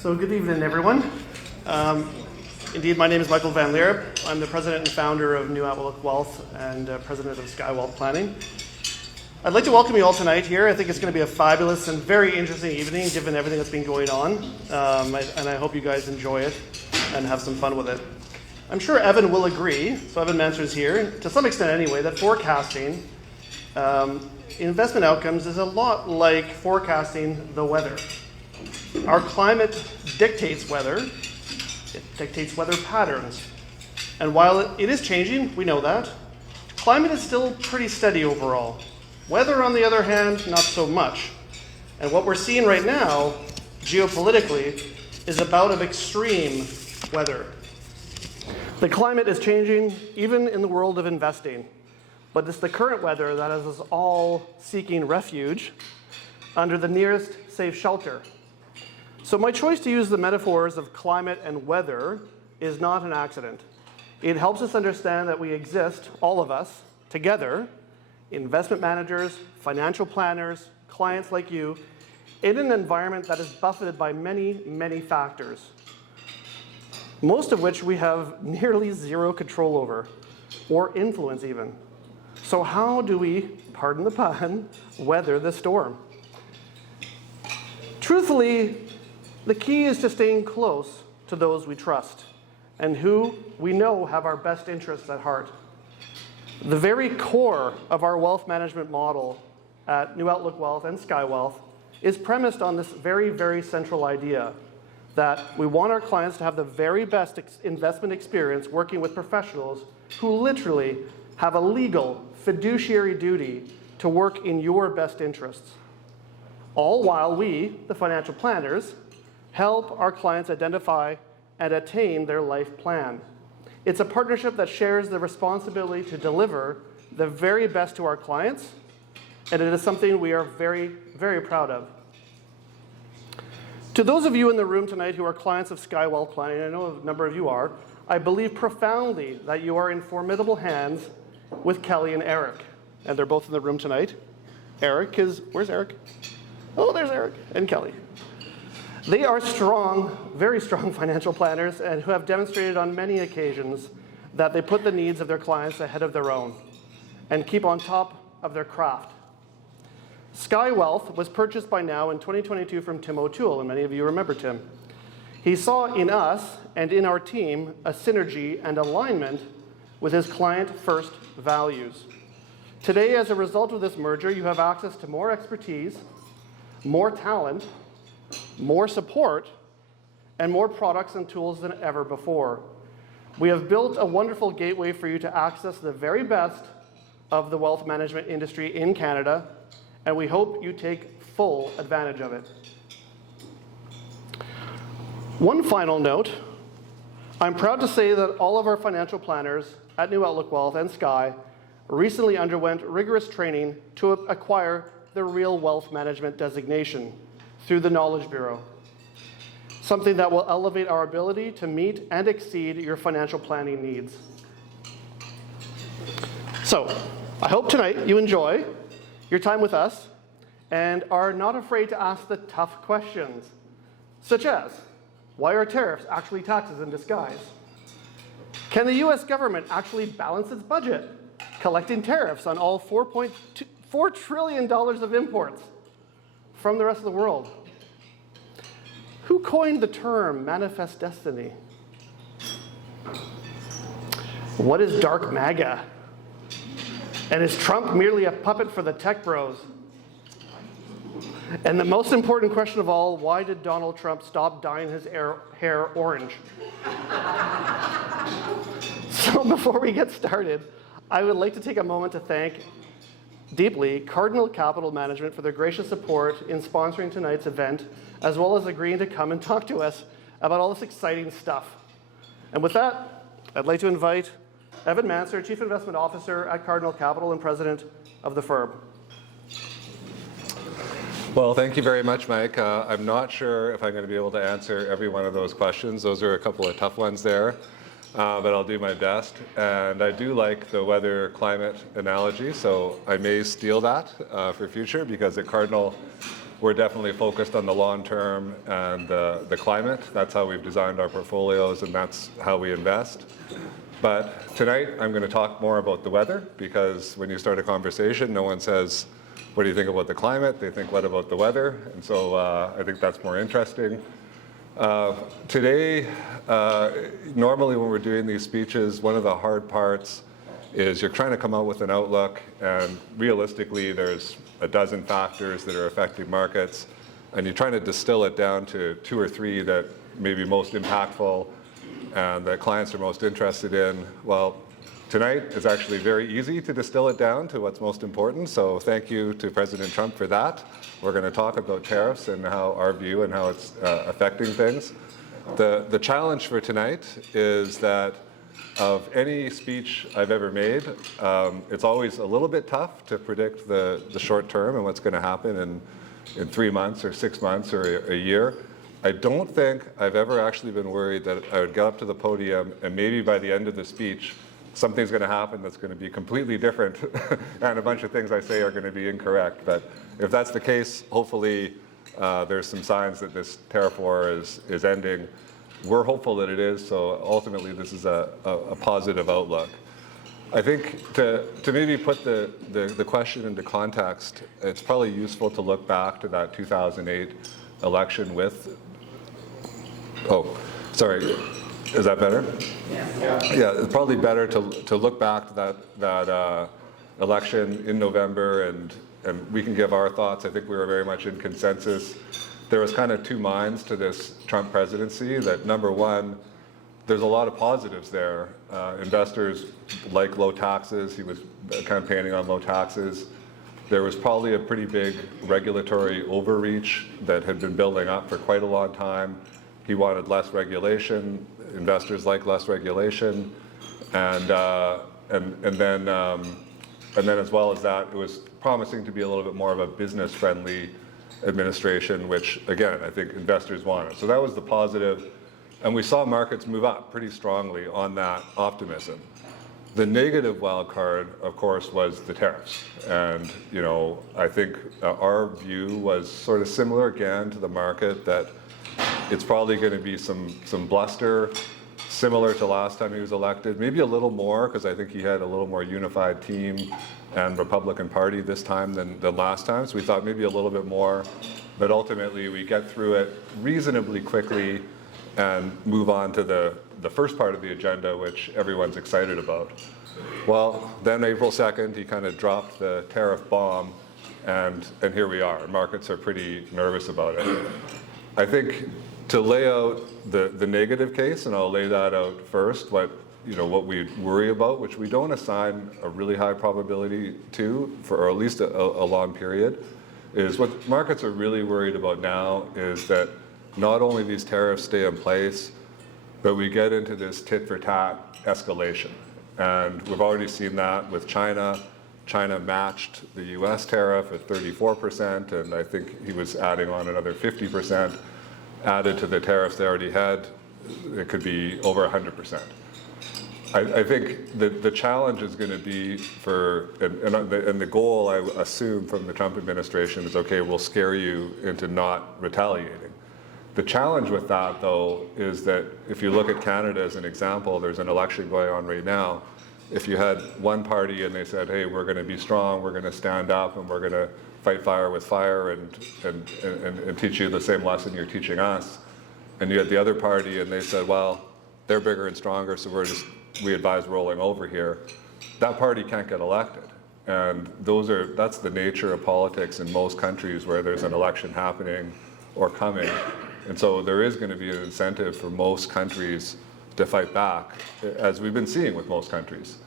So good evening, everyone. Indeed, my name is Michael Van Leer. I'm the president and founder of New Outlook Wealth and president of Sky Wealth Planning. I'd like to welcome you all tonight here. I think it's going to be a fabulous and very interesting evening, given everything that's been going on. And I hope you guys enjoy it and have some fun with it. I'm sure Evan will agree, so Evan Mancer is here, to some extent anyway, that forecasting investment outcomes is a lot like forecasting the weather. Our climate dictates weather. It dictates weather patterns. And while it is changing, we know that, climate is still pretty steady overall. Weather, on the other hand, not so much. And what we're seeing right now, geopolitically, is a bout of extreme weather. The climate is changing, even in the world of investing. But it's the current weather that has us all seeking refuge under the nearest safe shelter. So my choice to use the metaphors of climate and weather is not an accident. It helps us understand that we exist, all of us, together, investment managers, financial planners, clients like you, in an environment that is buffeted by many, many factors, most of which we have nearly zero control over, or influence even. So how do we, pardon the pun, weather the storm? Truthfully, the key is to staying close to those we trust and who we know have our best interests at heart. The very core of our wealth management model at New Outlook Wealth and Sky Wealth is premised on this very, very central idea that we want our clients to have the very best investment experience working with professionals who literally have a legal fiduciary duty to work in your best interests. All while we, the financial planners, help our clients identify and attain their life plan. It's a partnership that shares the responsibility to deliver the very best to our clients, and it is something we are very, very proud of. To those of you in the room tonight who are clients of Sky Wealth Planning, I know a number of you are, I believe profoundly that you are in formidable hands with Kelly and Eric. And they're both in the room tonight. Where's Eric? Oh, there's Eric and Kelly. They are strong, very strong financial planners and who have demonstrated on many occasions that they put the needs of their clients ahead of their own and keep on top of their craft. Sky Wealth was purchased by Now in 2022 from Tim O'Toole, and many of you remember Tim. He saw in us and in our team a synergy and alignment with his client-first values. Today, as a result of this merger, you have access to more expertise, more talent, more support, and more products and tools than ever before. We have built a wonderful gateway for you to access the very best of the wealth management industry in Canada, and we hope you take full advantage of it. One final note, I'm proud to say that all of our financial planners at New Outlook Wealth and Sky recently underwent rigorous training to acquire the Real Wealth Management designation through the Knowledge Bureau, something that will elevate our ability to meet and exceed your financial planning needs. So, I hope tonight you enjoy your time with us and are not afraid to ask the tough questions, such as, why are tariffs actually taxes in disguise? Can the US government actually balance its budget, collecting tariffs on all $4 trillion of imports from the rest of the world? Who coined the term manifest destiny? What is dark MAGA? And is Trump merely a puppet for the tech bros? And the most important question of all, why did Donald Trump stop dyeing his hair orange? So before we get started, I would like to take a moment to thank deeply Cardinal Capital Management for their gracious support in sponsoring tonight's event, as well as agreeing to come and talk to us about all this exciting stuff. And with that, I'd like to invite Evan Mancer, Chief Investment Officer at Cardinal Capital and President of the firm. Well, thank you very much, Mike. I'm not sure if I'm going to be able to answer every one of those questions. Those are a couple of tough ones there, but I'll do my best. And I do like the weather-climate analogy, so I may steal that for future, because at Cardinal, we're definitely focused on the long term and the climate. That's how we've designed our portfolios, and that's how we invest. But tonight, I'm going to talk more about the weather, because when you start a conversation, no one says, what do you think about the climate? They think, what about the weather? And so I think that's more interesting. Today, normally when we're doing these speeches, one of the hard parts is you're trying to come out with an outlook, and realistically there's a dozen factors that are affecting markets, and you're trying to distill it down to 2 or 3 that may be most impactful and that clients are most interested in. Well, tonight is actually very easy to distill it down to what's most important, so thank you to President Trump for that. We're going to talk about tariffs and how our view and how it's affecting things. The challenge for tonight is that of any speech I've ever made, it's always a little bit tough to predict the short term and what's going to happen in 3 months or 6 months or a year. I don't think I've ever actually been worried that I would get up to the podium and maybe by the end of the speech, something's going to happen that's going to be completely different and a bunch of things I say are going to be incorrect. But if that's the case, hopefully there's some signs that this tariff war is ending. We're hopeful that it is, so ultimately this is a positive outlook. I think to maybe put the question into context, it's probably useful to look back to that 2008 election with, sorry, is that better? Yeah, it's probably better to look back to that election in November, and we can give our thoughts. I think we were very much in consensus. There was kind of 2 minds to this Trump presidency. That number one, there's a lot of positives there. Investors like low taxes. He was campaigning on low taxes. There was probably a pretty big regulatory overreach that had been building up for quite a long time. He wanted less regulation. Investors like less regulation, and then as well as that, it was promising to be a little bit more of a business-friendly administration, which again I think investors wanted. So that was the positive, and we saw markets move up pretty strongly on that optimism. The negative wild card, of course, was the tariffs, and I think our view was sort of similar again to the market, that it's probably going to be some bluster, similar to last time he was elected, maybe a little more, because I think he had a little more unified team and Republican Party this time than last time. So we thought maybe a little bit more, but ultimately we get through it reasonably quickly and move on to the first part of the agenda, which everyone's excited about. Well, then April 2nd, he kind of dropped the tariff bomb, and here we are. Markets are pretty nervous about it. I think to lay out the negative case, and I'll lay that out first, what we worry about, which we don't assign a really high probability to, or at least a long period, is what markets are really worried about now is that not only these tariffs stay in place, but we get into this tit-for-tat escalation. And we've already seen that with China. China matched the US tariff at 34%, and I think he was adding on another 50%. Added to the tariffs they already had, it could be over 100%. I think the challenge is going to be and the goal I assume from the Trump administration is, okay, we'll scare you into not retaliating. The challenge with that, though, is that if you look at Canada as an example, there's an election going on right now. If you had one party and they said, hey, we're going to be strong, we're going to stand up, and we're going to fight fire with fire and teach you the same lesson you're teaching us, and you had the other party and they said, well, they're bigger and stronger, so we advise rolling over here, that party can't get elected. And that's the nature of politics in most countries where there's an election happening or coming. And so there is going to be an incentive for most countries to fight back, as we've been seeing with most countries.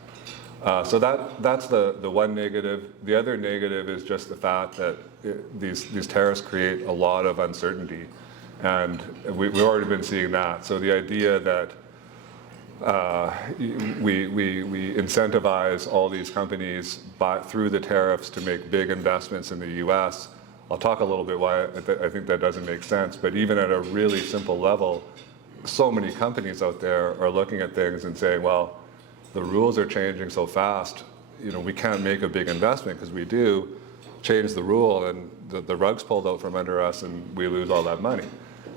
So that's the one negative. The other negative is just the fact that these tariffs create a lot of uncertainty, and we've already been seeing that. So the idea that we incentivize all these companies through the tariffs to make big investments in the U.S. I'll talk a little bit why I think that doesn't make sense, but even at a really simple level, so many companies out there are looking at things and saying, well, the rules are changing so fast, we can't make a big investment, because we do, change the rule and the rug's pulled out from under us and we lose all that money.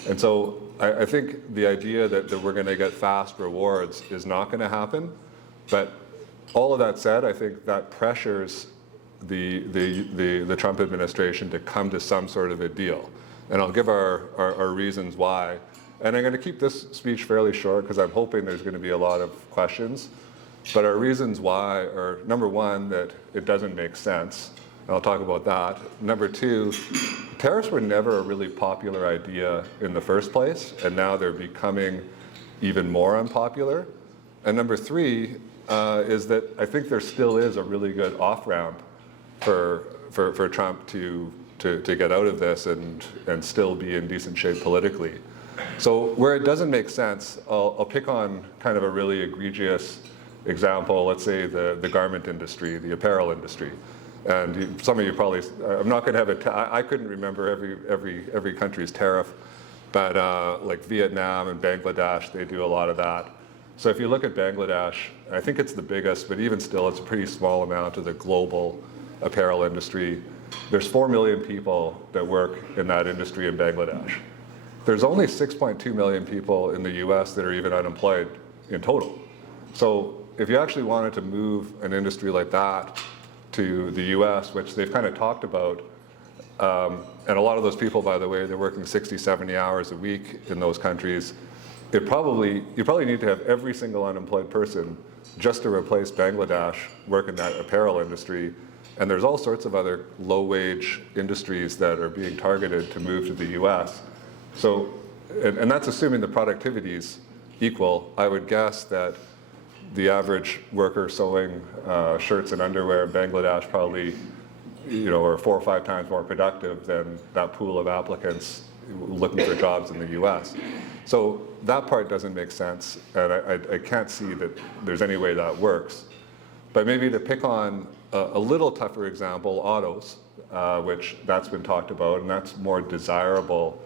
And so I think the idea that we're going to get fast rewards is not going to happen. But all of that said, I think that pressures the Trump administration to come to some sort of a deal. And I'll give our reasons why. And I'm going to keep this speech fairly short because I'm hoping there's going to be a lot of questions. But our reasons why are, number one, that it doesn't make sense. And I'll talk about that. Number two, tariffs were never a really popular idea in the first place, and now they're becoming even more unpopular. And number three is that I think there still is a really good off-ramp for Trump to get out of this and still be in decent shape politically. So where it doesn't make sense, I'll pick on kind of a really egregious example, let's say the garment industry, the apparel industry. And some of you probably, I'm not going to have I couldn't remember every country's tariff, but like Vietnam and Bangladesh, they do a lot of that. So if you look at Bangladesh, I think it's the biggest, but even still, it's a pretty small amount of the global apparel industry. There's 4 million people that work in that industry in Bangladesh. There's only 6.2 million people in the US that are even unemployed in total. So if you actually wanted to move an industry like that to the US, which they've kind of talked about, and a lot of those people, by the way, they're working 60, 70 hours a week in those countries. You probably need to have every single unemployed person just to replace Bangladesh work in that apparel industry. And there's all sorts of other low-wage industries that are being targeted to move to the US. So, and that's assuming the productivity's equal. I would guess that the average worker sewing shirts and underwear in Bangladesh probably, are 4 or 5 times more productive than that pool of applicants looking for jobs in the US. So that part doesn't make sense, and I can't see that there's any way that works. But maybe to pick on a little tougher example, autos, which that's been talked about, and that's more desirable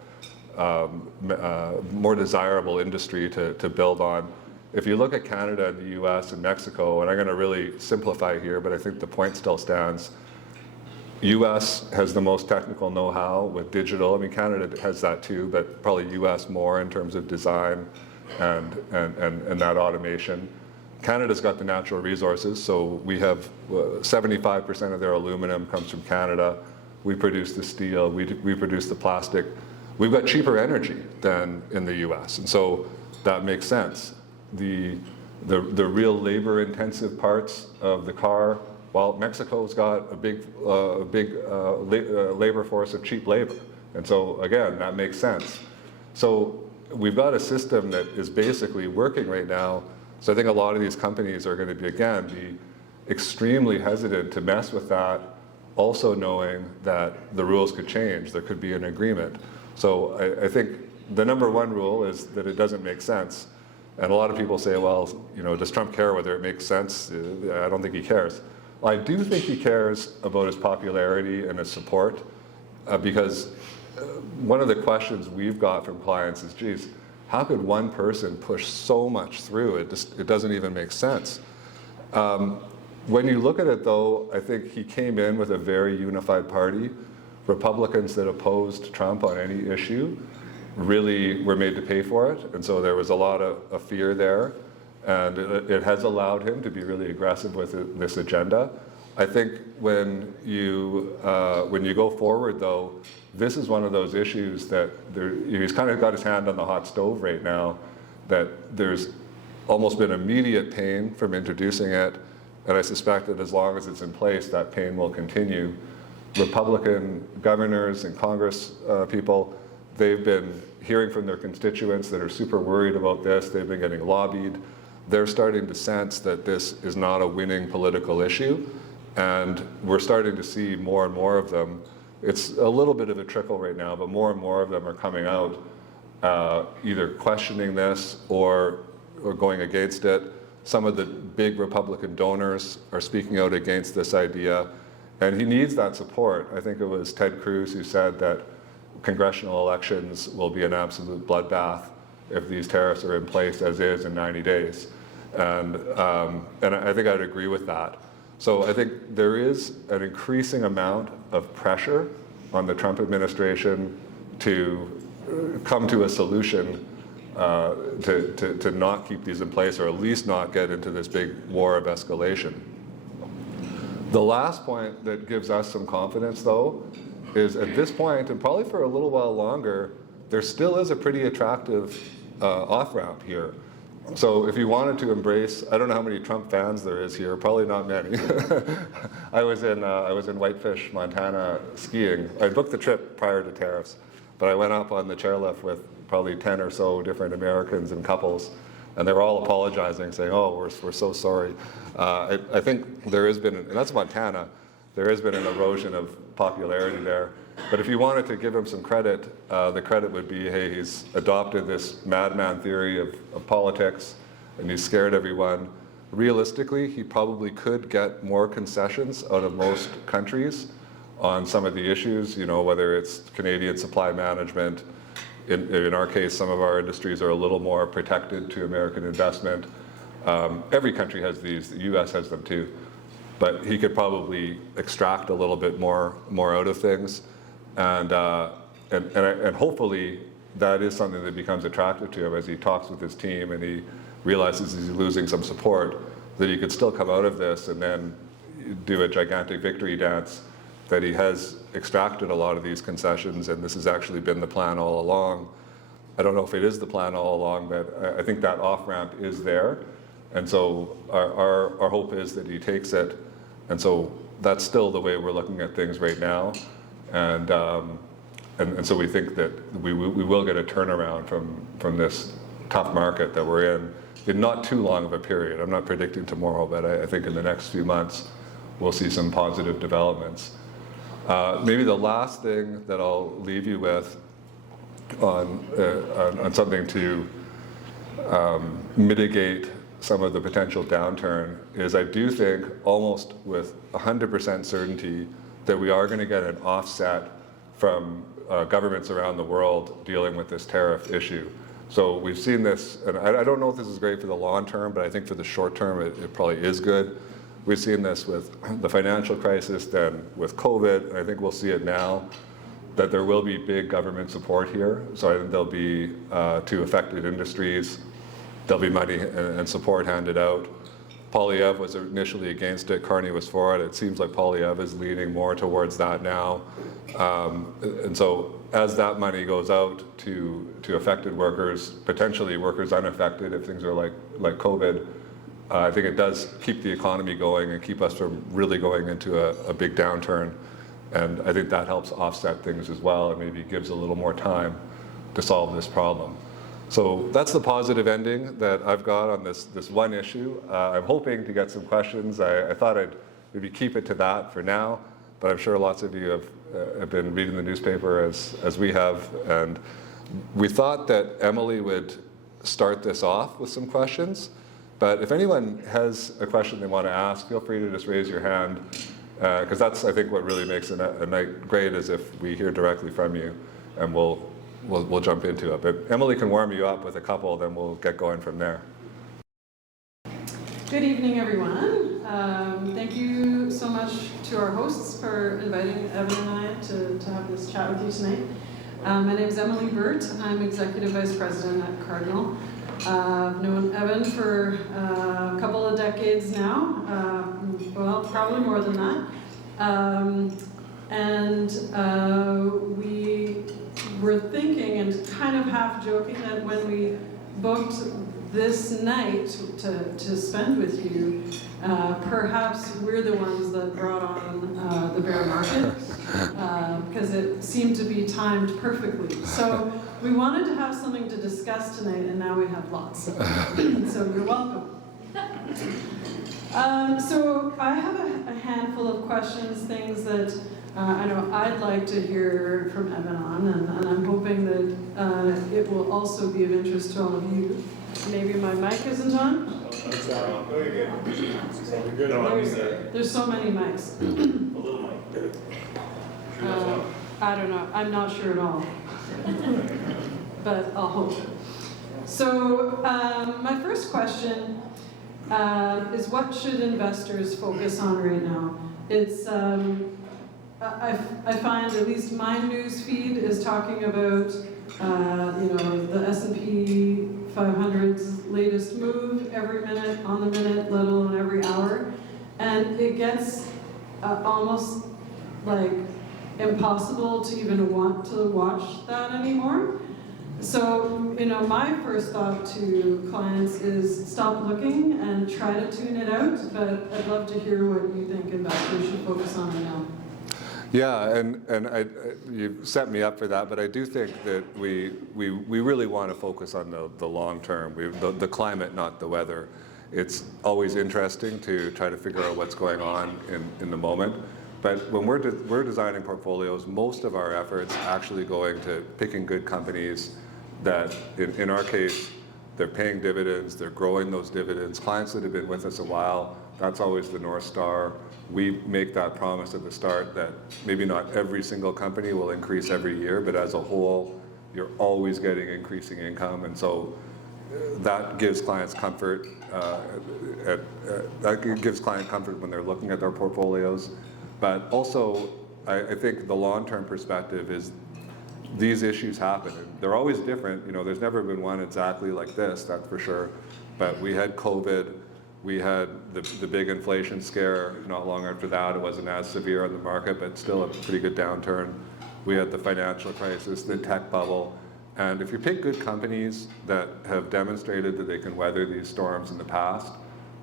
industry to build on. If you look at Canada and the US and Mexico, and I'm going to really simplify here, but I think the point still stands, US has the most technical know-how with digital. I mean, Canada has that too, but probably US more in terms of design and that automation. Canada's got the natural resources, so we have 75% of their aluminum comes from Canada. We produce the steel, we produce the plastic. We've got cheaper energy than in the US, and so that makes sense. The real labor-intensive parts of the car, well, Mexico's got a big labor force of cheap labor, and so again, that makes sense. So we've got a system that is basically working right now. So I think a lot of these companies are going to be extremely hesitant to mess with that, also knowing that the rules could change. There could be an agreement. So I think the number one rule is that it doesn't make sense. And a lot of people say, well, does Trump care whether it makes sense? I don't think he cares. Well, I do think he cares about his popularity and his support, because one of the questions we've got from clients is, geez, how could one person push so much through? It doesn't even make sense. When you look at it, though, I think he came in with a very unified party. Republicans that opposed Trump on any issue really were made to pay for it, and so there was a lot of fear there, and it has allowed him to be really aggressive with this agenda. I think when you go forward, though, this is one of those issues that he's kind of got his hand on the hot stove right now, that there's almost been immediate pain from introducing it, and I suspect that as long as it's in place, that pain will continue. Republican governors and Congress people, they've been hearing from their constituents that are super worried about this. They've been getting lobbied. They're starting to sense that this is not a winning political issue, and we're starting to see more and more of them. It's a little bit of a trickle right now, but more and more of them are coming out, either questioning this or going against it. Some of the big Republican donors are speaking out against this idea, and he needs that support. I think it was Ted Cruz who said that congressional elections will be an absolute bloodbath if these tariffs are in place as is in 90 days. And I think I'd agree with that. So I think there is an increasing amount of pressure on the Trump administration to come to a solution to not keep these in place, or at least not get into this big war of escalation. The last point that gives us some confidence, though, is at this point, and probably for a little while longer, there still is a pretty attractive off-ramp here. So if you wanted to embrace, I don't know how many Trump fans there is here, probably not many. I was in Whitefish, Montana skiing. I booked the trip prior to tariffs, but I went up on the chairlift with probably 10 or so different Americans and couples, and they were all apologizing, saying, oh, we're so sorry. I think there has been, and that's Montana, there has been an erosion of popularity there. But if you wanted to give him some credit, the credit would be, hey, he's adopted this madman theory of politics, and he's scared everyone. Realistically, he probably could get more concessions out of most countries on some of the issues, whether it's Canadian supply management. In our case, some of our industries are a little more protected to American investment. Every country has these, the US has them too. But he could probably extract a little bit more out of things. And hopefully that is something that becomes attractive to him as he talks with his team and he realizes he's losing some support, that he could still come out of this and then do a gigantic victory dance, that he has extracted a lot of these concessions and this has actually been the plan all along. I don't know if it is the plan all along, but I think that off-ramp is there. And so our hope is that he takes it. And so that's still the way we're looking at things right now. And so we think that we will get a turnaround from this tough market that we're in not too long of a period. I'm not predicting tomorrow, but I think in the next few months we'll see some positive developments. Maybe the last thing that I'll leave you with on something to mitigate some of the potential downturn is I do think almost with 100% certainty that we are going to get an offset from governments around the world dealing with this tariff issue. So we've seen this, and I don't know if this is great for the long term, but I think for the short term it probably is good. We've seen this with the financial crisis, then with COVID, and I think we'll see it now, that there will be big government support here. So I think there'll be to affected industries, there'll be money and support handed out. Poilievre was initially against it, Carney was for it. It seems like Poilievre is leaning more towards that now. And so as that money goes out to affected workers, potentially workers unaffected if things are like COVID, I think it does keep the economy going and keep us from really going into a big downturn. And I think that helps offset things as well and maybe gives a little more time to solve this problem. So that's the positive ending that I've got on this one issue. I'm hoping to get some questions. I thought I'd maybe keep it to that for now, but I'm sure lots of you have been reading the newspaper as we have. And we thought that Emily would start this off with some questions. But if anyone has a question they want to ask, feel free to just raise your hand, because that's, I think, what really makes a night great is if we hear directly from you, and we'll jump into it. But Emily can warm you up with a couple, then we'll get going from there. Good evening, everyone. Thank you so much to our hosts for inviting Evan and I to have this chat with you tonight. My name is Emily Burt. I'm Executive Vice President at Cardinal. I've known Evan for a couple of decades now, well, probably more than that. We were thinking and kind of half joking that when we booked this night to spend with you, perhaps we're the ones that brought on the bear market, because it seemed to be timed perfectly. So we wanted to have something to discuss tonight, and now we have lots. So you're welcome. So I have a handful of questions, things that I know I'd like to hear from Evan on, and I'm hoping that it will also be of interest to all of you. Maybe my mic isn't on? There's so many mics. A little mic. I don't know. I'm not sure at all. But I'll hope. So my first question is what should investors focus on right now? It's, I find at least my news feed is talking about, the S&P 500's latest move every minute, on the minute, let alone every hour. And it gets almost like impossible to even want to watch that anymore. So, my first thought to clients is stop looking and try to tune it out, but I'd love to hear what you think investors should focus on right now. Yeah, and you set me up for that, but I do think that we really want to focus on the long term, the climate, not the weather. It's always interesting to try to figure out what's going on in the moment. But when we're designing portfolios, most of our efforts actually going to picking good companies that, in our case, they're paying dividends, they're growing those dividends. Clients that have been with us a while, that's always the North Star. We make that promise at the start that maybe not every single company will increase every year, but as a whole, you're always getting increasing income. And so that gives clients comfort. That gives client comfort when they're looking at their portfolios. But also, I think the long-term perspective is these issues happen. They're always different. There's never been one exactly like this, that's for sure. But we had COVID. We had the big inflation scare not long after that. It wasn't as severe on the market, but still a pretty good downturn. We had the financial crisis, the tech bubble. And if you pick good companies that have demonstrated that they can weather these storms in the past,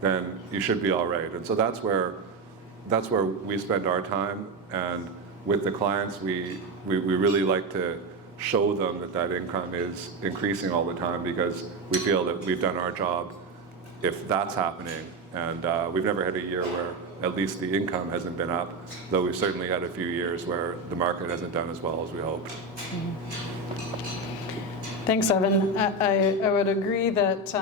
then you should be all right. And so that's where we spend our time. And with the clients, we really like to show them that income is increasing all the time, because we feel that we've done our job if that's happening. And we've never had a year where at least the income hasn't been up, though we've certainly had a few years where the market hasn't done as well as we hoped. Thanks, Evan. I would agree that,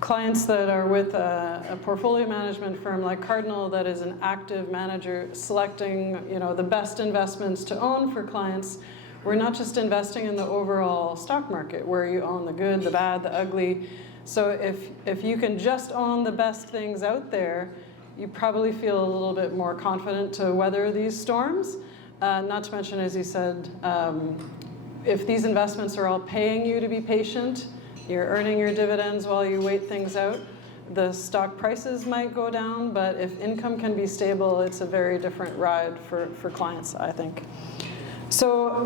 clients that are with a portfolio management firm like Cardinal that is an active manager selecting, the best investments to own for clients, we're not just investing in the overall stock market where you own the good, the bad, the ugly. So if you can just own the best things out there, you probably feel a little bit more confident to weather these storms. Not to mention, as you said, if these investments are all paying you to be patient, you're earning your dividends while you wait things out, the stock prices might go down, but if income can be stable, it's a very different ride for clients, I think. So,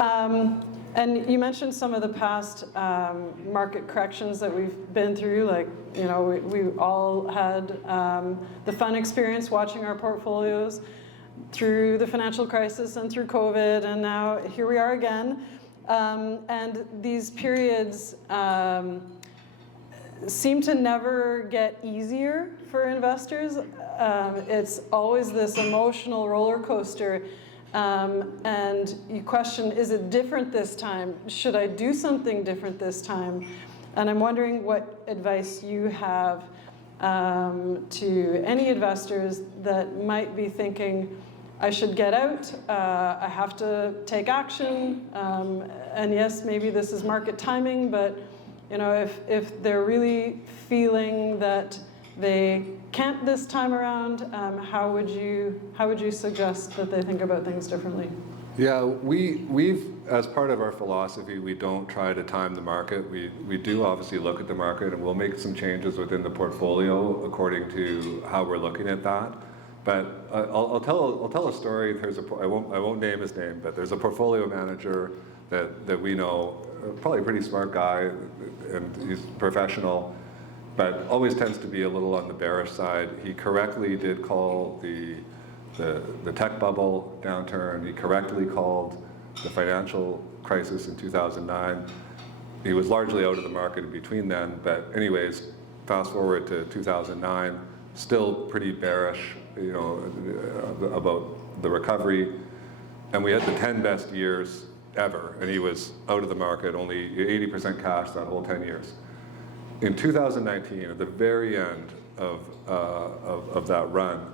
and you mentioned some of the past market corrections that we've been through, like, we all had the fun experience watching our portfolios through the financial crisis and through COVID, and now here we are again. And these periods seem to never get easier for investors. It's always this emotional roller coaster. And you question, is it different this time? Should I do something different this time? And I'm wondering what advice you have to any investors that might be thinking, I should get out, I have to take action, and yes, maybe this is market timing, but if they're really feeling that they can't this time around, how would you suggest that they think about things differently? Yeah, we've, as part of our philosophy, we don't try to time the market. We do obviously look at the market, and we'll make some changes within the portfolio according to how we're looking at that. But I'll tell a story. I won't name his name, but there's a portfolio manager that we know, probably a pretty smart guy, and he's professional, but always tends to be a little on the bearish side. He correctly did call the tech bubble downturn. He correctly called the financial crisis in 2009. He was largely out of the market in between then, but anyways, fast forward to 2009, still pretty bearish, about the recovery. And we had the 10 best years ever, and he was out of the market, only 80% cash that whole 10 years. In 2019, at the very end of that run,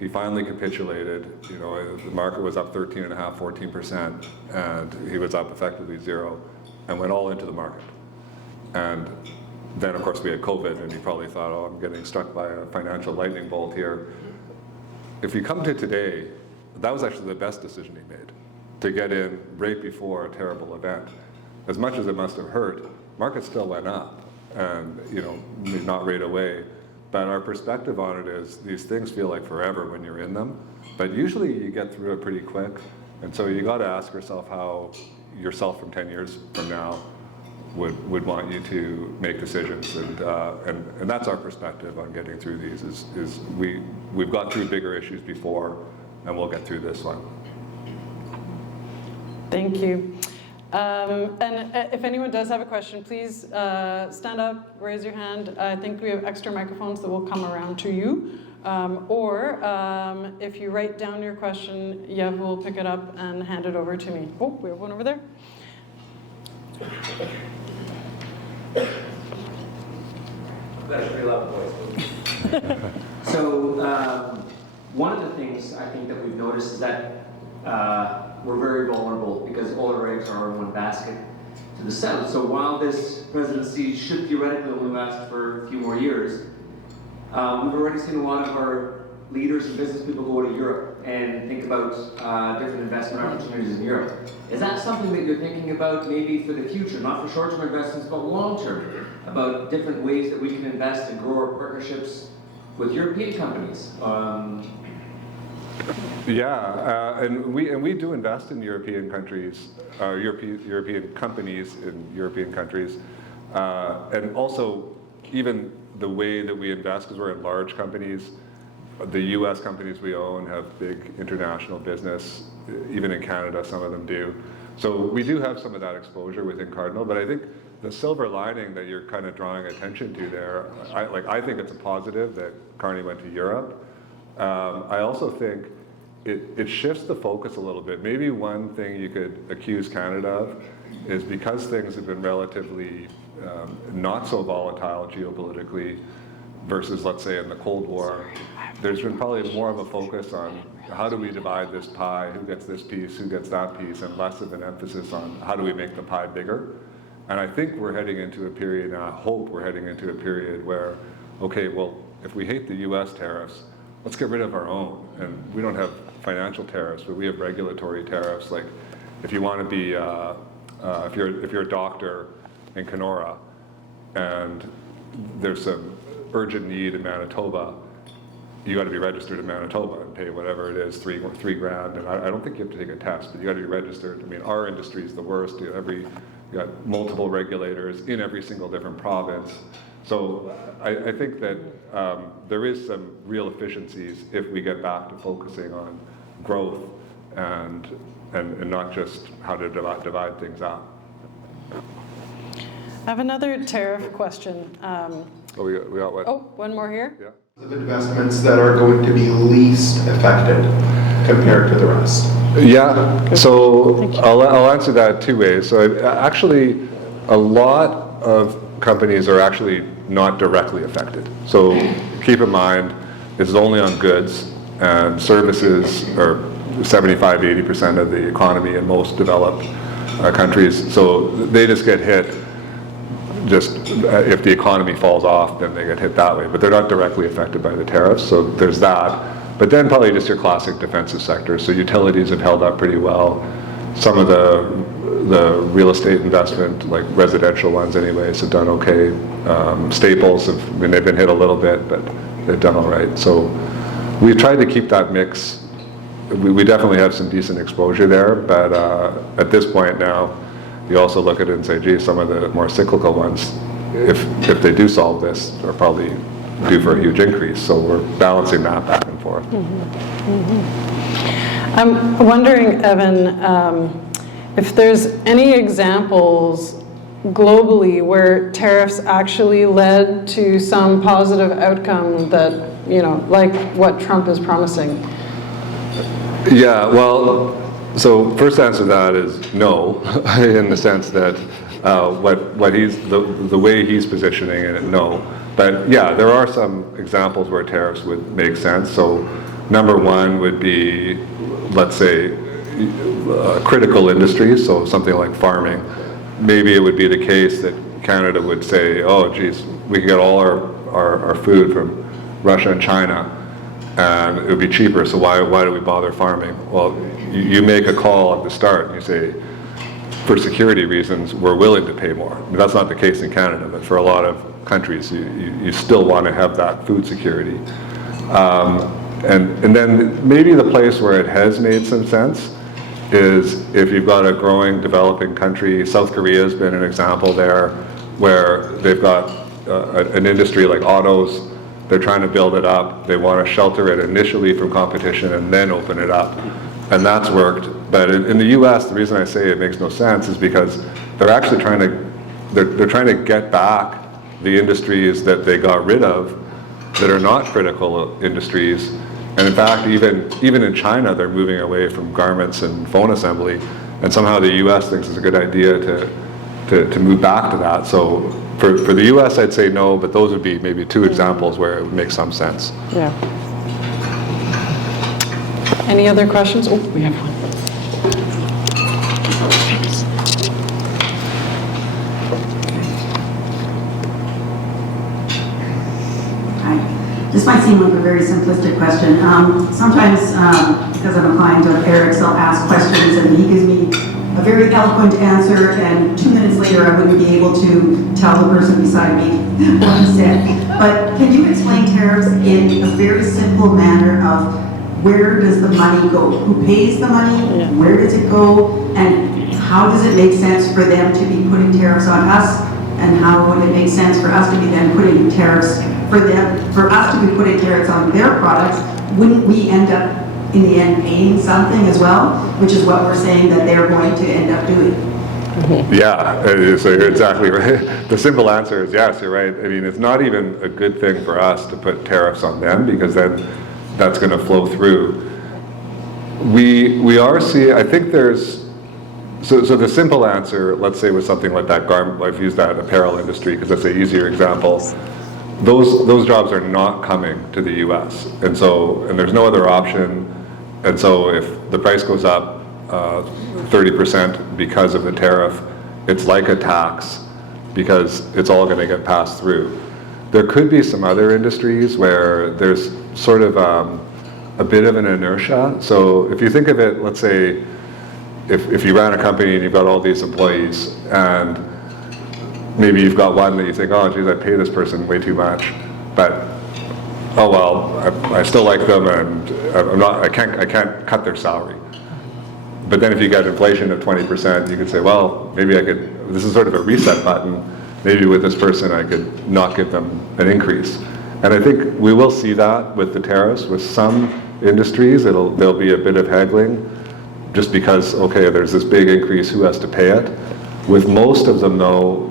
he finally capitulated. The market was up 13.5%, 14%, and he was up effectively zero, and went all into the market. And then of course we had COVID, and you probably thought, oh, I'm getting struck by a financial lightning bolt here. If you come to today, that was actually the best decision he made, to get in right before a terrible event. As much as it must have hurt, markets still went up, and not right away. But our perspective on it is these things feel like forever when you're in them, but usually you get through it pretty quick. And so you got to ask yourself how yourself from 10 years from now would want you to make decisions, and that's our perspective on getting through these. Is we've got through bigger issues before, and we'll get through this one. Thank you. And if anyone does have a question, please stand up, raise your hand. I think we have extra microphones that will come around to you. Or if you write down your question, Yev will pick it up and hand it over to me. Oh, we have one over there. That's a pretty loud voice. So one of the things I think that we've noticed is that we're very vulnerable because all our eggs are in one basket to the south. So while this presidency should theoretically only last for a few more years, we've already seen a lot of our leaders and business people go to Europe and think about different investment opportunities in Europe. Is that something that you're thinking about maybe for the future, not for short-term investments, but long-term, about different ways that we can invest and grow our partnerships with European companies? And we do invest in European countries, European companies in European countries, and also even the way that we invest, because we're in large companies. The U.S. companies we own have big international business. Even in Canada, some of them do. So we do have some of that exposure within Cardinal, but I think the silver lining that you're kind of drawing attention to there, I think it's a positive that Carney went to Europe. I also think it shifts the focus a little bit. Maybe one thing you could accuse Canada of is because things have been relatively not so volatile geopolitically versus, let's say, in the Cold War, there's been probably more of a focus on how do we divide this pie, who gets this piece, who gets that piece, and less of an emphasis on how do we make the pie bigger. And I think we're heading into a period, and I hope we're heading into a period where, okay, well, if we hate the US tariffs, let's get rid of our own. And we don't have financial tariffs, but we have regulatory tariffs. Like if you want to be, if you're a doctor in Kenora and there's some urgent need in Manitoba, you got to be registered in Manitoba and pay whatever it is, $3 grand. And I don't think you have to take a test, but you got to be registered. I mean, our industry is the worst. You got multiple regulators in every single different province. So I think that there is some real efficiencies if we get back to focusing on growth and not just how to divide things up. I have another tariff question. We got what? Oh, one more here. Yeah. Of investments that are going to be least affected compared to the rest? Yeah, so I'll answer that two ways. So actually, a lot of companies are actually not directly affected. So keep in mind, this is only on goods, and services are 75-80% of the economy in most developed countries. So they just get hit. Just if the economy falls off, then they get hit that way. But they're not directly affected by the tariffs, so there's that. But then probably just your classic defensive sectors. So utilities have held up pretty well. Some of the real estate investment, like residential ones anyways, have done okay. Staples, they've been hit a little bit, but they've done all right. So we've tried to keep that mix. We definitely have some decent exposure there, but at this point now, you also look at it and say, gee, some of the more cyclical ones, if they do solve this, are probably due for a huge increase. So we're balancing that back and forth. I'm wondering, Evan, if there's any examples globally where tariffs actually led to some positive outcome that, like what Trump is promising. Yeah, well, so first answer to that is no, in the sense that what he's the way he's positioning it, no. But yeah, there are some examples where tariffs would make sense. So number one would be, let's say, critical industries, so something like farming. Maybe it would be the case that Canada would say, oh geez, we can get all our food from Russia and China, and it would be cheaper, so why do we bother farming? Well, you make a call at the start, and you say, for security reasons, we're willing to pay more. I mean, that's not the case in Canada, but for a lot of countries, you still want to have that food security. And then maybe the place where it has made some sense is if you've got a growing, developing country. South Korea has been an example there, where they've got an industry like autos. They're trying to build it up. They want to shelter it initially from competition and then open it up. And that's worked. But in the US, the reason I say it makes no sense is because they're actually trying to get back the industries that they got rid of that are not critical industries. And in fact, even in China, they're moving away from garments and phone assembly. And somehow the US thinks it's a good idea to move back to that. So for the US, I'd say no, but those would be maybe two examples where it would make some sense. Yeah. Any other questions? Oh, we have one. Hi. This might seem like a very simplistic question. Sometimes, because I'm a client of Eric's, I'll ask questions and he gives me a very eloquent answer, and 2 minutes later I wouldn't be able to tell the person beside me what he said. But can you explain tariffs in a very simple manner of where does the money go? Who pays the money? Yeah. Where does it go? And how does it make sense for them to be putting tariffs on us? And how would it make sense for us to be then putting tariffs for us to be putting tariffs on their products? Wouldn't we end up in the end paying something as well, which is what we're saying that they're going to end up doing? Yeah, so you're exactly right. The simple answer is yes, you're right. I mean, it's not even a good thing for us to put tariffs on them, because then that's going to flow through. We are seeing, I think there's, so the simple answer, let's say with something like that garment, I've used that apparel industry because that's an easier example. Those jobs are not coming to the US. And there's no other option. And so if the price goes up 30% because of the tariff, it's like a tax because it's all going to get passed through. There could be some other industries where there's sort of a bit of an inertia. So if you think of it, let's say, if you ran a company and you've got all these employees, and maybe you've got one that you think, oh geez, I pay this person way too much, but oh well, I still like them, and I can't cut their salary. But then if you get inflation of 20%, you could say, well, maybe this is sort of a reset button. Maybe with this person I could not give them an increase. And I think we will see that with the tariffs. With some industries, there'll be a bit of haggling, just because, okay, there's this big increase, who has to pay it? With most of them though,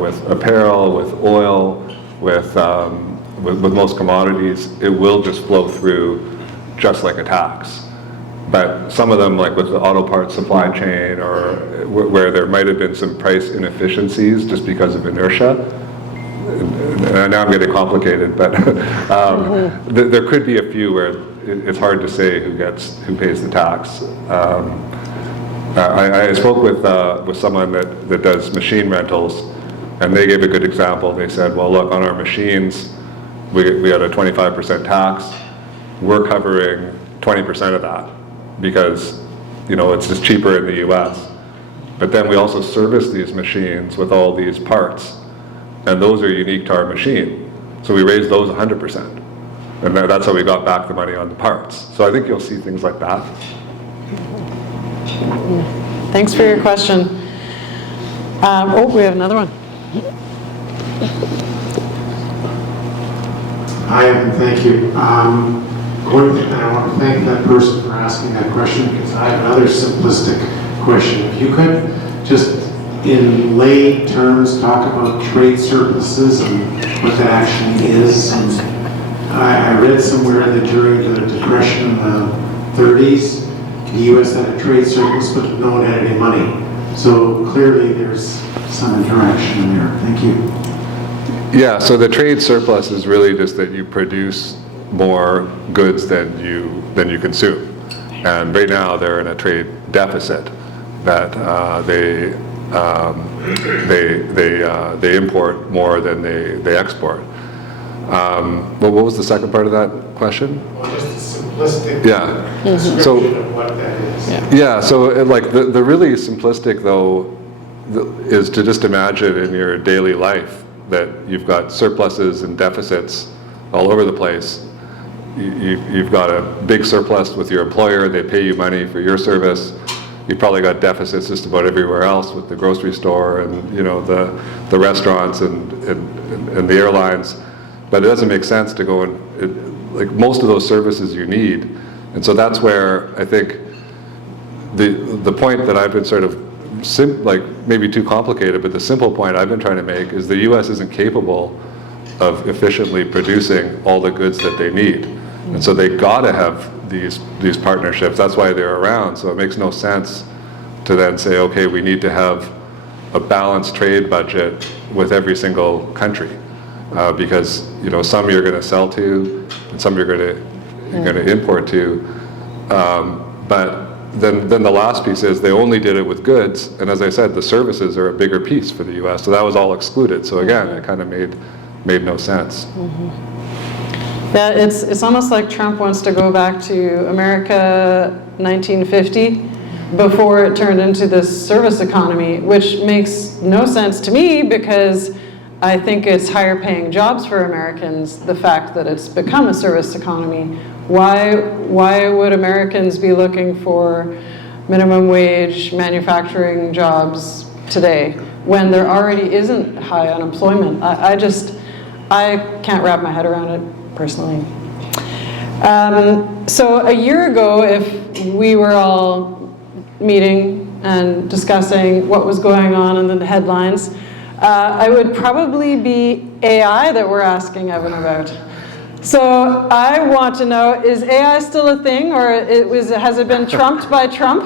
with apparel, with oil, with most commodities, it will just flow through just like a tax. But some of them, like with the auto parts supply chain, or where there might have been some price inefficiencies just because of inertia, and now I'm getting complicated, but there could be a few where it's hard to say who pays the tax. I spoke with someone that does machine rentals, and they gave a good example. They said, well, look, on our machines, we had a 25% tax. We're covering 20% of that because, it's just cheaper in the US. But then we also service these machines with all these parts, and those are unique to our machine. So we raised those 100%. And that's how we got back the money on the parts. So I think you'll see things like that. Thanks for your question. We have another one. Hi, Evan, thank you. I want to thank that person for asking that question, because I have another simplistic question. If you could just, in lay terms, talk about trade surpluses and what that actually is. And I read somewhere that during the Depression in the 30s, the U.S. had a trade surplus, but no one had any money. So clearly there's some interaction in there. Thank you. Yeah, so the trade surplus is really just that you produce more goods than you consume. And right now they're in a trade deficit that they import more than they export. But what was the second part of that question? Well, just a simplistic Yeah. description of what that is. Yeah, so like the really simplistic though is to just imagine in your daily life that you've got surpluses and deficits all over the place. You've got a big surplus with your employer, they pay you money for your service. You've probably got deficits just about everywhere else with the grocery store and the restaurants and the airlines. But it doesn't make sense to go and, like most of those services you need. And so that's where I think the point that I've been sort of, like maybe too complicated, but the simple point I've been trying to make is the US isn't capable of efficiently producing all the goods that they need. And so they gotta have these partnerships. That's why they're around. So it makes no sense to then say, okay, we need to have a balanced trade budget with every single country. Because some you're going to sell to, and some you're going to import to. But then the last piece is they only did it with goods, and as I said, the services are a bigger piece for the U.S. So that was all excluded. So again, it kind of made no sense. Yeah, it's almost like Trump wants to go back to America 1950 before it turned into this service economy, which makes no sense to me because I think it's higher paying jobs for Americans, the fact that it's become a service economy. Why would Americans be looking for minimum wage manufacturing jobs today when there already isn't high unemployment? I can't wrap my head around it personally. So a year ago, if we were all meeting and discussing what was going on in the headlines, it would probably be AI that we're asking Evan about. So I want to know, is AI still a thing, or has it been trumped by Trump?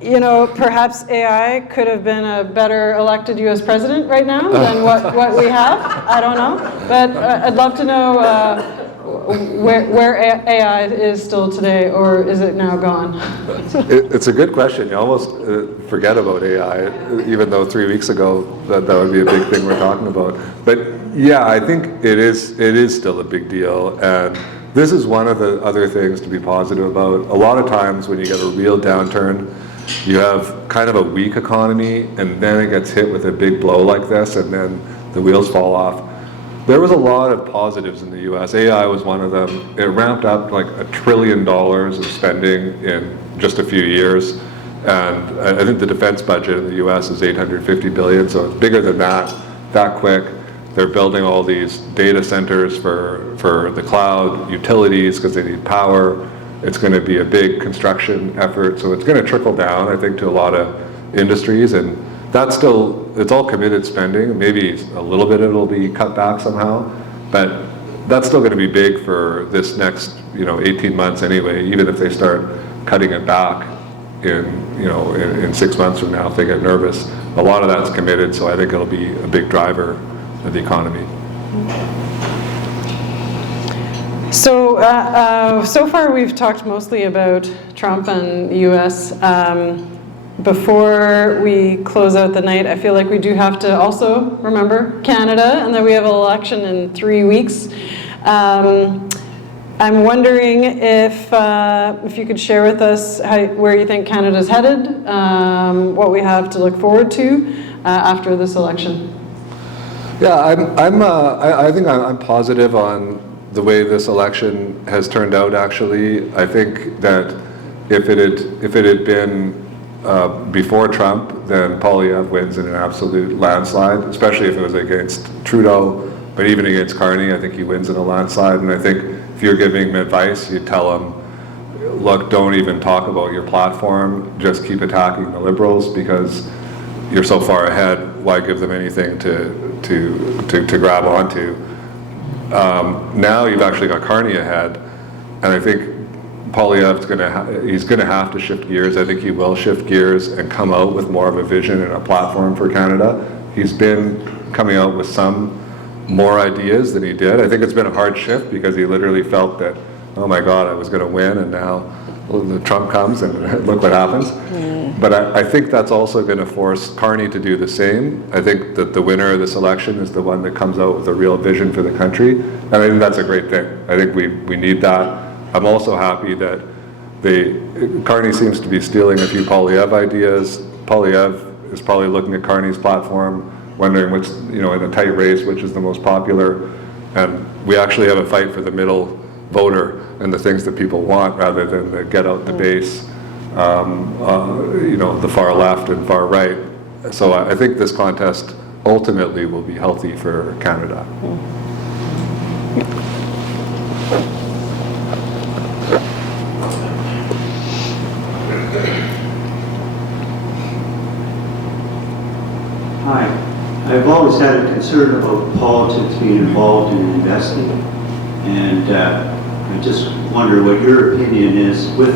Perhaps AI could have been a better elected US president right now than what we have. I don't know. But I'd love to know where AI is still today, or is it now gone? It's a good question. You almost forget about AI, even though 3 weeks ago that would be a big thing we're talking about. But yeah, I think it is still a big deal, and this is one of the other things to be positive about. A lot of times when you get a real downturn, you have kind of a weak economy, and then it gets hit with a big blow like this, and then the wheels fall off. There was a lot of positives in the U.S. AI was one of them. It ramped up like $1 trillion of spending in just a few years. And I think the defense budget in the U.S. is $850 billion, so it's bigger than that quick. They're building all these data centers for the cloud, utilities, because they need power. It's going to be a big construction effort, so it's going to trickle down, I think, to a lot of industries. And that's still, it's all committed spending. Maybe a little bit it'll be cut back somehow, but that's still going to be big for this next 18 months anyway, even if they start cutting it back in 6 months from now if they get nervous. A lot of that's committed, so I think it'll be a big driver of the economy. So, so far we've talked mostly about Trump and the US. Before we close out the night, I feel like we do have to also remember Canada, and that we have an election in 3 weeks. I'm wondering if you could share with us where you think Canada's headed, what we have to look forward to after this election. Yeah, I think I'm positive on the way this election has turned out. Actually, I think that if it had been before Trump, then Poilievre wins in an absolute landslide, especially if it was against Trudeau. But even against Carney, I think he wins in a landslide. And I think if you're giving him advice, you tell him, look, don't even talk about your platform. Just keep attacking the Liberals because you're so far ahead. Why give them anything to grab onto? Now you've actually got Carney ahead, and I think Poilievre's he's going to have to shift gears. I think he will shift gears and come out with more of a vision and a platform for Canada. He's been coming out with some more ideas than he did. I think it's been a hard shift because he literally felt that oh my God, I was going to win, and now the Trump comes and look what happens. But I think that's also going to force Carney to do the same. I think that the winner of this election is the one that comes out with a real vision for the country, and I think that's a great thing. I think we need that. I'm also happy that Carney seems to be stealing a few Poilievre ideas. Poilievre is probably looking at Carney's platform, wondering which, in a tight race, which is the most popular. And we actually have a fight for the middle voter and the things that people want, rather than the get out the base, the far left and far right. So I think this contest ultimately will be healthy for Canada. Hi. I've always had a concern about politics being involved in investing, and I just wonder what your opinion is with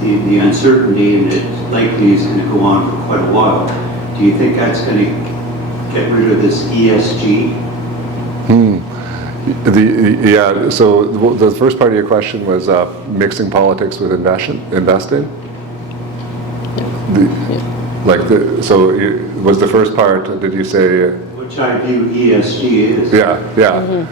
the uncertainty, and it likely is going to go on for quite a while. Do you think that's going to get rid of this ESG? So the first part of your question was mixing politics with investing? Was the first part, did you say? Which I view ESG is. Yeah.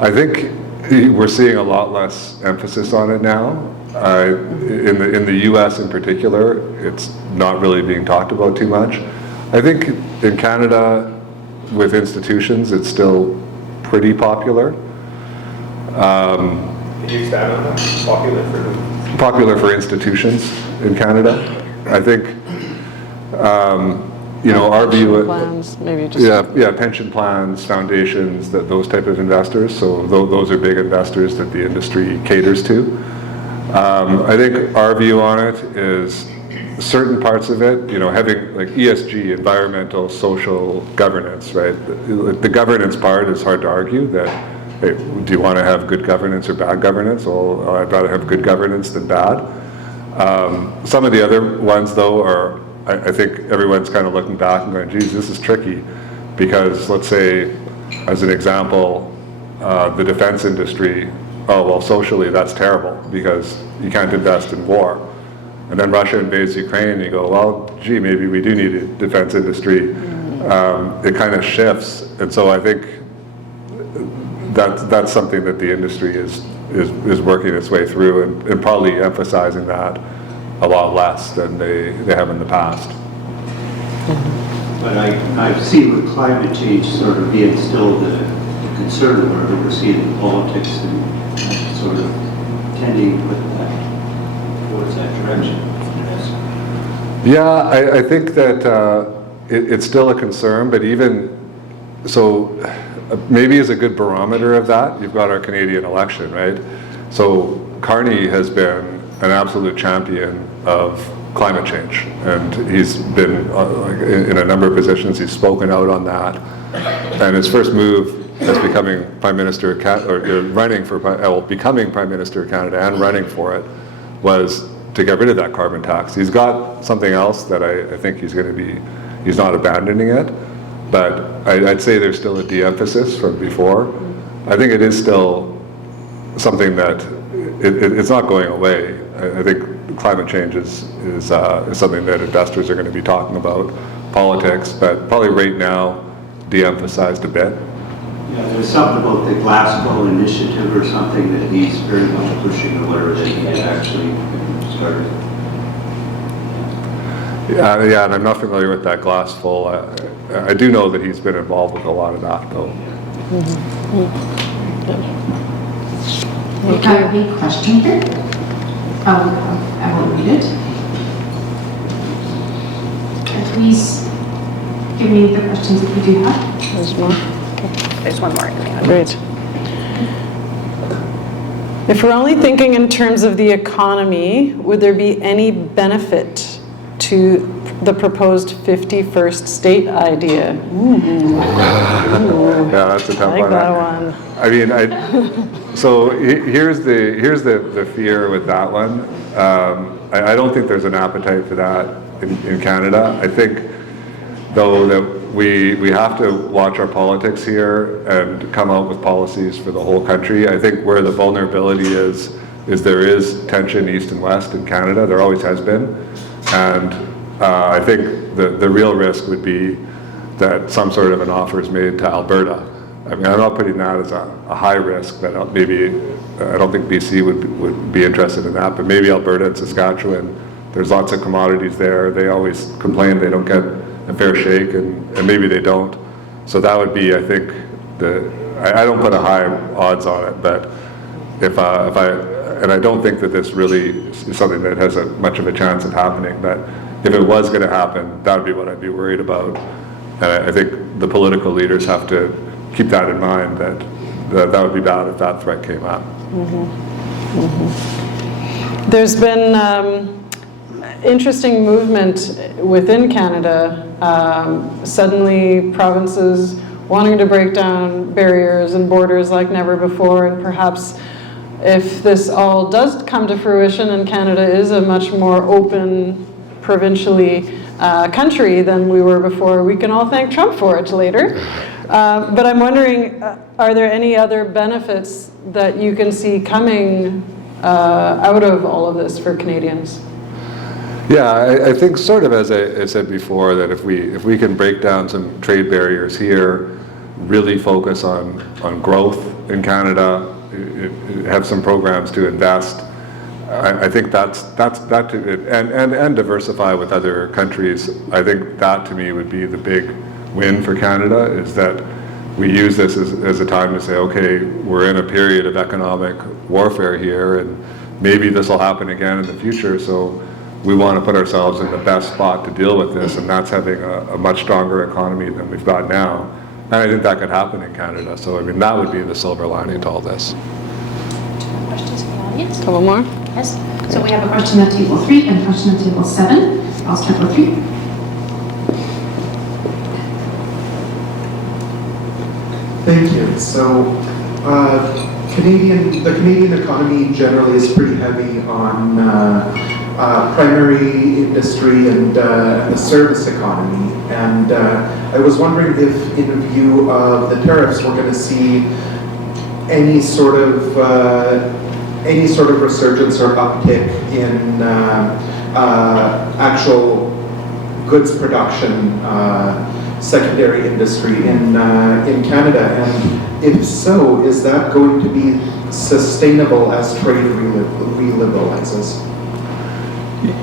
I think we're seeing a lot less emphasis on it now. In the U.S. in particular, it's not really being talked about too much. I think in Canada, with institutions, it's still pretty popular. Can you expand on that? Popular for institutions in Canada. I think, our view. Plans, maybe just. Yeah, pension plans, foundations, those type of investors. So those are big investors that the industry caters to. I think our view on it is certain parts of it, having like ESG, environmental, social, governance, right? The governance part is hard to argue that, hey, do you want to have good governance or bad governance? Well, I'd rather have good governance than bad. Some of the other ones, though, are, I think everyone's kind of looking back and going, geez, this is tricky, because let's say, as an example, the defense industry, socially that's terrible because you can't invest in war. And then Russia invades Ukraine and you go, well, gee, maybe we do need a defense industry. It kind of shifts. And so I think that's something that the industry is working its way through, and probably emphasizing that a lot less than they have in the past. But I've seen with climate change sort of being still the concern wherever we're seeing in politics, and sort of tending towards that direction. Yeah, I think that it's still a concern, but even so, maybe as a good barometer of that, you've got our Canadian election, right? So Carney has been an absolute champion of climate change, and he's been in a number of positions. He's spoken out on that, and his first move as becoming Prime Minister of becoming Prime Minister of Canada and running for it was to get rid of that carbon tax. He's got something else that I think he's not abandoning it, but I'd say there's still a de-emphasis from before. I think it is still something that it's not going away. I think climate change is something that investors are going to be talking about, politics, but probably right now de-emphasized a bit. Yeah, there's something about the Glasgow initiative or something that he's very much pushing, or whatever, that he actually started. Yeah, and I'm not familiar with that glass full. I do know that he's been involved with a lot of that, though. We've got a big question here. I will read it. Please give me the questions that you do have. There's more. There's one more. Great. If we're only thinking in terms of the economy, would there be any benefit to the proposed 51st state idea? Yeah, that's a tough I like one. that one. I mean, so here's the fear with that one. I don't think there's an appetite for that in Canada. I think, though, that we have to watch our politics here and come out with policies for the whole country. I think where the vulnerability is is there is tension east and west in Canada. There always has been. And I think the real risk would be that some sort of an offer is made to Alberta. I mean, I'm not putting that as a high risk, but maybe, I don't think BC would be interested in that, but maybe Alberta and Saskatchewan, there's lots of commodities there. They always complain they don't get a fair shake, and maybe they don't. So that would be, I think, I don't put a high odds on it, but and I don't think that this really is something that has much of a chance of happening, but if it was going to happen, that would be what I'd be worried about. And I think the political leaders have to keep that in mind, that would be bad if that threat came up. There's been interesting movement within Canada. Suddenly provinces wanting to break down barriers and borders like never before, and perhaps if this all does come to fruition and Canada is a much more open provincially country than we were before, we can all thank Trump for it later. But I'm wondering, are there any other benefits that you can see coming out of all of this for Canadians? Yeah, I think sort of as I said before, that if we can break down some trade barriers here, really focus on growth in Canada, have some programs to invest, I think and diversify with other countries. I think that to me would be the big win for Canada, is that we use this as a time to say, okay, we're in a period of economic warfare here, and maybe this will happen again in the future, so we want to put ourselves in the best spot to deal with this, and that's having a much stronger economy than we've got now. And I think that could happen in Canada. So I mean, that would be the silver lining to all this. Questions from the audience? Couple more? Yes. So we have a question at table 3 and a question at table 7. I'll start with 3. Thank you. So, the Canadian economy generally is pretty heavy on primary industry and the service economy. And I was wondering if, in view of the tariffs, we're going to see any sort of resurgence or uptick in actual goods production, secondary industry in Canada, and if so, is that going to be sustainable as trade reliberalizes?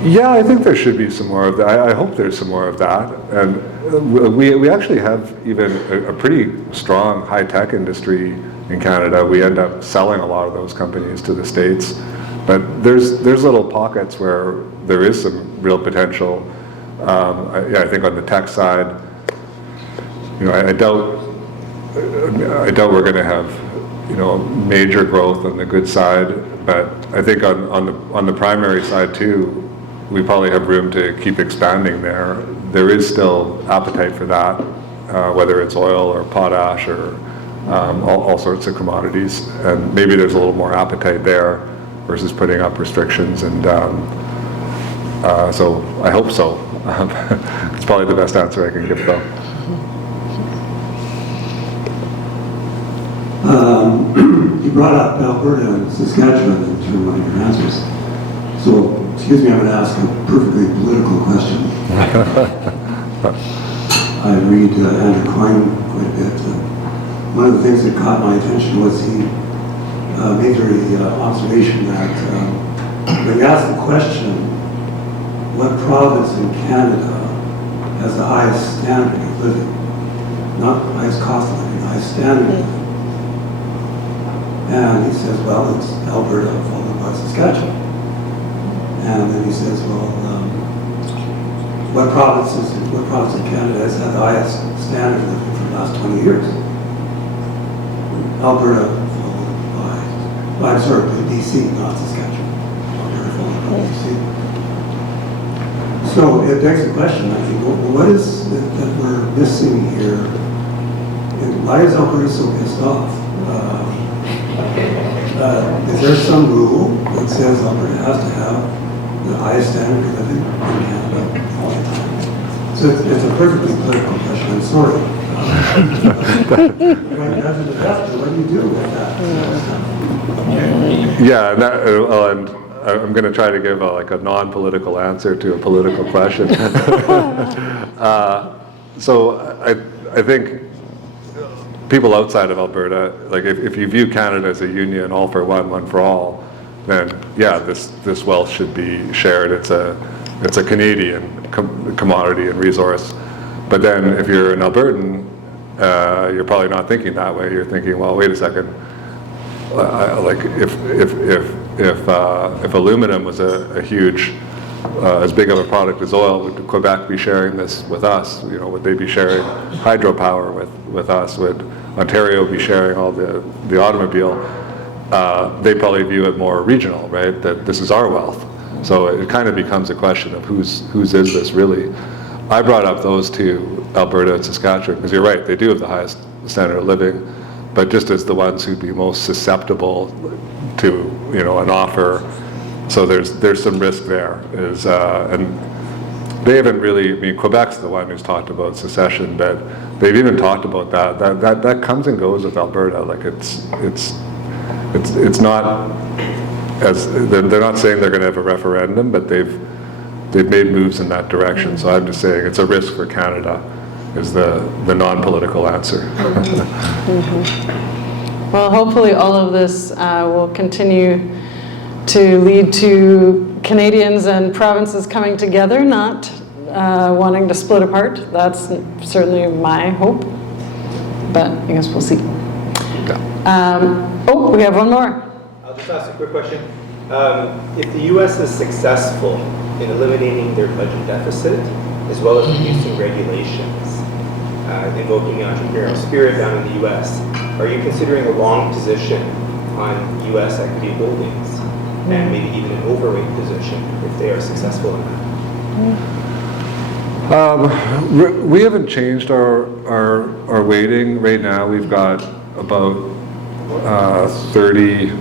Yeah, I think there should be some more of that. I hope there's some more of that. And we actually have even a pretty strong high-tech industry in Canada. We end up selling a lot of those companies to the States. But there's little pockets where there is some real potential. I think on the tech side, I doubt we're going to have, major growth on the good side. But I think on the primary side too, we probably have room to keep expanding there. There is still appetite for that, whether it's oil or potash or all sorts of commodities. And maybe there's a little more appetite there versus putting up restrictions. And so I hope so. It's probably the best answer I can give, though. You brought up Alberta and Saskatchewan in terms of your answers. So, excuse me, I'm going to ask a perfectly political question. I read Andrew Coyne quite a bit. One of the things that caught my attention was he made the observation that when you ask the question, what province in Canada has the highest standard of living? Not the highest cost of living, the highest standard of living. And he says, well, it's Alberta, followed by Saskatchewan. And then he says, well, what province in Canada has had the highest standard of living for the last 20 years? Alberta, followed by BC, not Saskatchewan. Alberta, followed by BC. So it begs the question, I think, well, what is it that we're missing here? And why is Alberta so pissed off? Is there some rule that says Alberta has to have the highest standard of living in Canada all the time? So it's a perfectly political question, I'm sorry. As an investor, what do you do with that? Yeah, and I'm going to try to give a non-political answer to a political question. So I think people outside of Alberta, like if you view Canada as a union, all for one, one for all, then yeah, this wealth should be shared. It's a Canadian commodity and resource. But then if you're an Albertan, you're probably not thinking that way. You're thinking, well, wait a second. Like if aluminum was a huge, as big of a product as oil, would Quebec be sharing this with us? You know, would they be sharing hydropower with us? Would Ontario be sharing all the automobile? They probably view it more regional, right? That this is our wealth. So it kind of becomes a question of whose is this really? I brought up those two, Alberta and Saskatchewan, because you're right, they do have the highest standard of living, but just as the ones who'd be most susceptible to, you know, an offer. So there's some risk there. And they haven't really, I mean, Quebec's the one who's talked about secession, but they've even talked about that comes and goes with Alberta. Like it's not as, they're not saying they're going to have a referendum, but they've made moves in that direction. So I'm just saying it's a risk for Canada is the non-political answer. Well, hopefully all of this will continue to lead to Canadians and provinces coming together, not wanting to split apart. That's certainly my hope, but I guess we'll see. Oh, we have one more. I'll just ask a quick question. If the U.S. is successful in eliminating their budget deficit, as well as reducing regulations, invoking entrepreneurial spirit down in the U.S., are you considering a long position on U.S. equity holdings, and maybe even an overweight position if they are successful in that? We haven't changed our weighting. Right now we've got about 30, a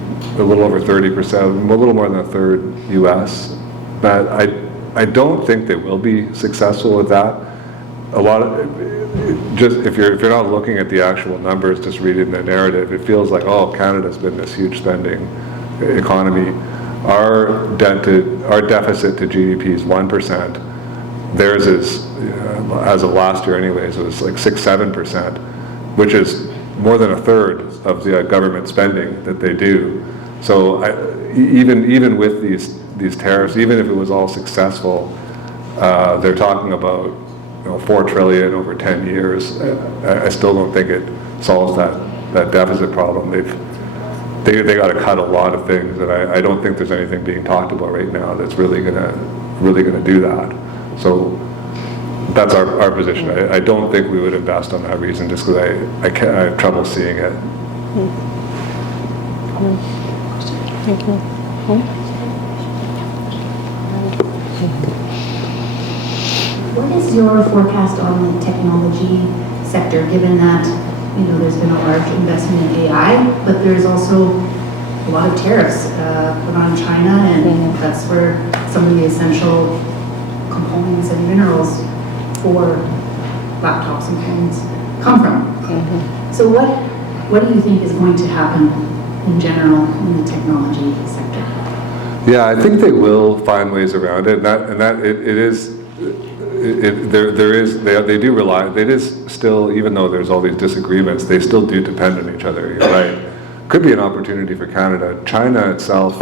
little over 30%, a little more than a third U.S. But I don't think they will be successful with that. A lot of, just if you're not looking at the actual numbers, just reading the narrative, it feels like, oh, Canada's been this huge spending economy. Our deficit to GDP is 1%. Theirs is, as of last year anyways, it was like 6-7%, which is more than a third of the government spending that they do. So even with these tariffs, even if it was all successful, they're talking about $4 trillion over 10 years. I still don't think it solves that deficit problem. They got to cut a lot of things, and I don't think there's anything being talked about right now that's really gonna do that. So that's our position. I don't think we would invest on that reason, just because I have trouble seeing it. Thank you. What is your forecast on the technology sector, given that there's been a large investment in AI, but there's also a lot of tariffs put on China, and that's where some of the essential components and minerals for laptops and phones come from. So what do you think is going to happen in general in the technology sector? Yeah, I think they will find ways around it, they do rely, it is still, even though there's all these disagreements, they still do depend on each other. You're right. Could be an opportunity for Canada. China itself,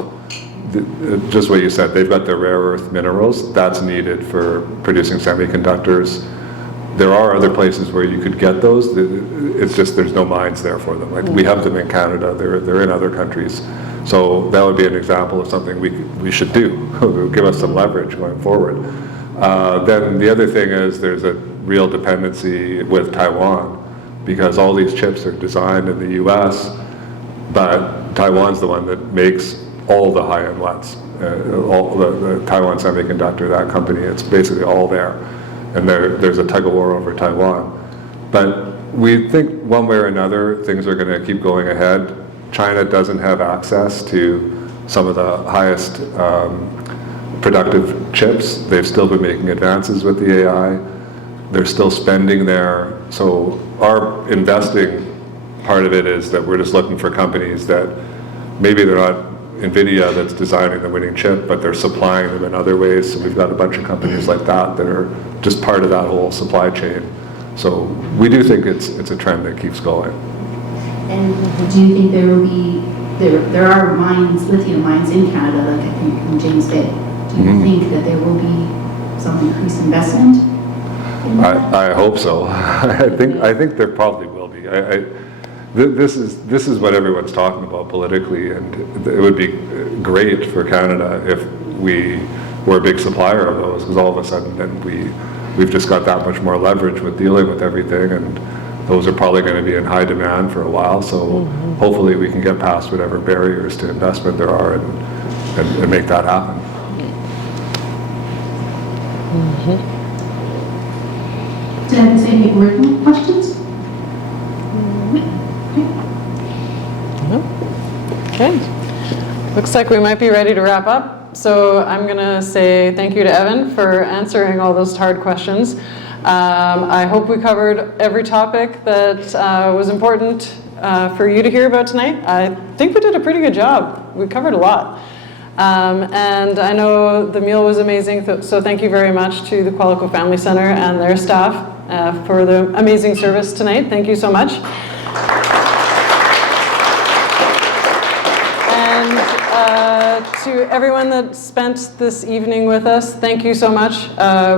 just what you said, they've got their rare earth minerals. That's needed for producing semiconductors. There are other places where you could get those. It's just there's no mines there for them. Like we have them in Canada. They're in other countries. So that would be an example of something we should do. Give us some leverage going forward. Then the other thing is there's a real dependency with Taiwan, because all these chips are designed in the U.S., but Taiwan's the one that makes all the high-end ones. All the Taiwan Semiconductor, that company, it's basically all there. And there's a tug of war over Taiwan. But we think one way or another things are going to keep going ahead. China doesn't have access to some of the highest productive chips. They've still been making advances with the AI. They're still spending there. So our investing part of it is that we're just looking for companies that maybe they're not NVIDIA that's designing the winning chip, but they're supplying them in other ways. So we've got a bunch of companies like that that are just part of that whole supply chain. So we do think it's a trend that keeps going. And do you think there will be, there are mines, lithium mines in Canada, like I think in James Bay. Do you think that there will be some increased investment in that? I hope so. I think there probably will be. This is what everyone's talking about politically, and it would be great for Canada if we were a big supplier of those, because all of a sudden then we've just got that much more leverage with dealing with everything, and those are probably going to be in high demand for a while. So hopefully we can get past whatever barriers to investment there are and make that happen. Does any written questions? Okay. Looks like we might be ready to wrap up. So I'm going to say thank you to Evan for answering all those hard questions. I hope we covered every topic that was important for you to hear about tonight. I think we did a pretty good job. We covered a lot. And I know the meal was amazing, so thank you very much to the Qualico Family Center and their staff for the amazing service tonight. Thank you so much. And to everyone that spent this evening with us, thank you so much.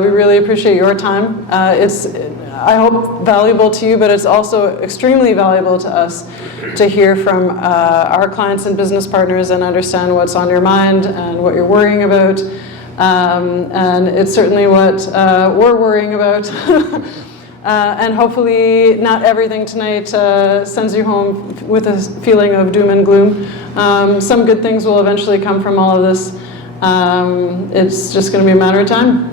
We really appreciate your time. It's, I hope, valuable to you, but it's also extremely valuable to us to hear from our clients and business partners and understand what's on your mind and what you're worrying about. And it's certainly what we're worrying about. And hopefully not everything tonight sends you home with a feeling of doom and gloom. Some good things will eventually come from all of this. It's just going to be a matter of time.